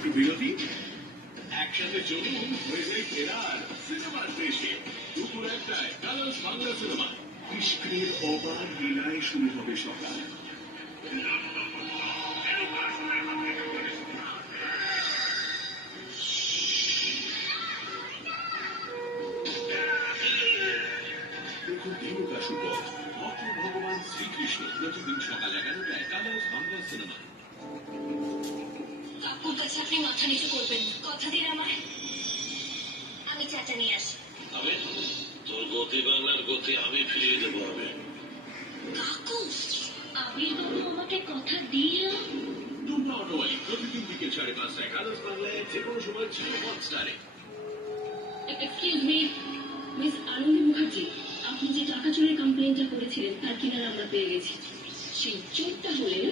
একটু বিরতি, একসাথে চলুন হয়ে যায় ফেরার সিনেমার দেশে। দুপুর 1টায় কালার্স বাংলা সিনেমা। কৃষ্ণের অপার লীলায় শুরু হবে সকাল। দেখুন দেবকাশুর পথ, ভক্ত ভগবান শ্রীকৃষ্ণ প্রতিদিন সকাল 11টায় কালার্স বাংলা সিনেমা। কাকুর কাছে আপনি মাথা নিচু করবেন না, কথা দিন আমায়। আমি চাটা নিয়ে আসি। আমি তোর গতি বাংলার গতি আমি ফিরিয়ে দেবো। আমি কাকু, আবির বাবু আমাকে কথা দিল। তোমরা নয়, প্রতিদিন বিকেল 5:30টায় কালার্স বাংলায় যে কোনো সময় জিও হটস্টারে। Excuse me, miss Anandi Mukherjee, আপনি যে টাকা চুরির কমপ্লেনটা করেছিলেন তার কিনারা আমরা পেয়ে গেছি। সেই চোরটা হলেন